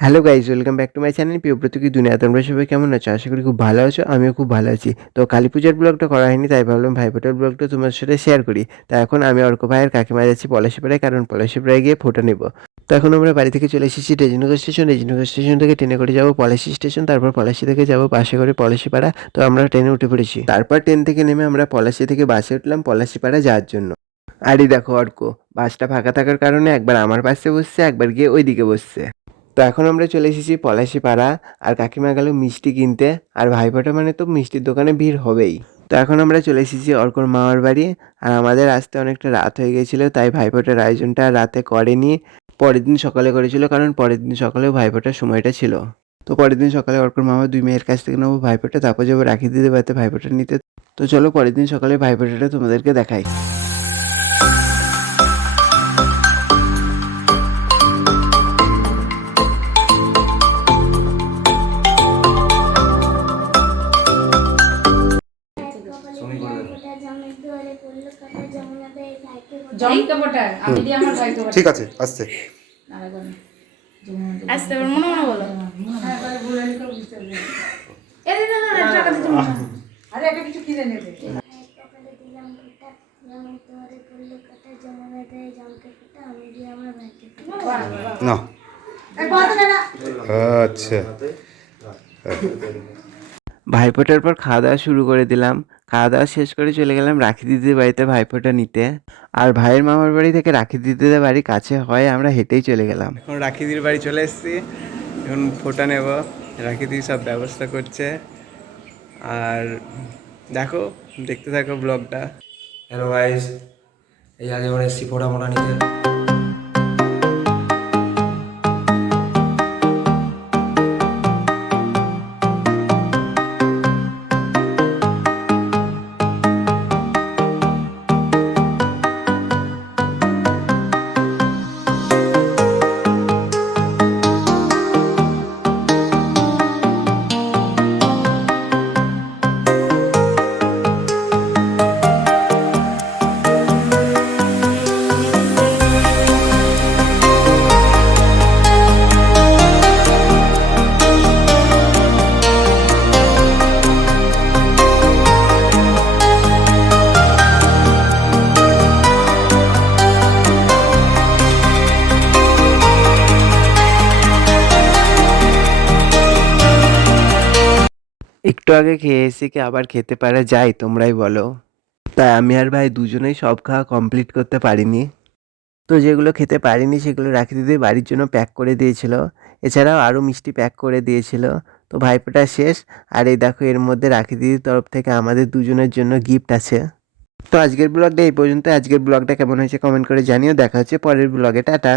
Hello guys welcome back to my channel প্রিয় প্রতীকী দুনিয়া, তোমরা সবাই কেমন আছো? আশা করি খুব ভালো আছো, আমিও খুব ভালো আছি। তো কালী পূজার ব্লগটা করা হয়নি, তাই ভাবলাম ভাইফোঁটার ব্লগটা তোমার সাথে শেয়ার করি। তা এখন আমি অর্ক ভাইয়ের কাকিমা যাচ্ছি পলাশিপাড়ায় কারণ পলাশিপাড়ায় গিয়ে ফোটো নেব। তো এখন আমরা বাড়ি থেকে চলে এসেছি রেজিনগর স্টেশন। রেজিনগর স্টেশন থেকে ট্রেনে করে যাব পলাশি স্টেশন, তারপর পলাশি থেকে যাব বাসে করে পলাশিপাড়া তো আমরা ট্রেনে উঠে পড়েছি। তারপর ট্রেন থেকে নেমে আমরা পলাশি থেকে বাসে উঠলাম পলাশিপাড়া যাওয়ার জন্য। আরে দেখো অর্ক, বাসটা ফাঁকা থাকার কারণে একবার আমার পাশে বসছে, একবার গিয়ে ওই দিকে বসছে। তো এখন আমরা চলে এসেছি পলাশি পাড়া আর কাকিমা গেল মিষ্টি কিনতে, আর ভাইফোঁটা মানে তো মিষ্টির দোকানে ভিড় হবেই। তো এখন আমরা চলে এসেছি অর্কর মামার বাড়ি, আর আমাদের আসতে অনেকটা রাত হয়ে গেছিল, তাই ভাইফোঁটার আয়োজনটা রাতে করেনি। পরের দিন সকালে করেছিল, কারণ পরের দিন সকালেও ভাইফোঁটার সময়টা ছিল। তো পরের দিন সকালে অর্কর মামা দুই মেয়ের কাছ থেকে নেব ভাইফোঁটা, তারপর যাব রাখি দিতে বাড়িতে ভাইফোঁটা নিতে। তো চলো পরের দিন সকালে ভাইফোঁটাটা তোমাদেরকে দেখাই। ঠিক আছে আসছে। আসতে মনে মনে বলো। আরে একটা কিছু কিনে নেবে না। আচ্ছা। ভাইফোঁটার পর খাওয়া দাওয়া শুরু করে দিলাম। খাওয়া দাওয়া শেষ করে চলে গেলাম রাখি দিদির বাড়িতে ভাইফোঁটা নিতে। আর ভাইয়ের মামার বাড়ি থেকে রাখি দিদিদের বাড়ি কাছে হয় আমরা হেঁটেই চলে গেলাম। এখন রাখি দিদির বাড়ি চলে এসেছি। এখন ফোঁটা নেব। রাখি দিদি সব ব্যবস্থা করছে। আর দেখো দেখতে থাকো ব্লগটা। হ্যালো গাইস এই আগে আমরা এসছি ফোটা মোটা নিতে। একটু আগে খেয়ে এসে কি আবার খেতে পারা যায়, তোমরাই বলো। তাই আমি আর ভাই দুজনেই সব খাওয়া কমপ্লিট করতে পারিনি। তো যেগুলো খেতে পারিনি সেগুলো রাখি দিদি বাড়ির জন্য প্যাক করে দিয়েছিল। এছাড়াও আরও মিষ্টি প্যাক করে দিয়েছিল। তো ভাইফোঁটা শেষ। আর এই দেখো, এর মধ্যে রাখি দিদির তরফ থেকে আমাদের দুজনের জন্য গিফট আছে। তো আজকের ব্লগটা এই পর্যন্ত আজকের ব্লগটা কেমন হয়েছে কমেন্ট করে জানিও। দেখা হচ্ছে পরের ব্লগে টাটা।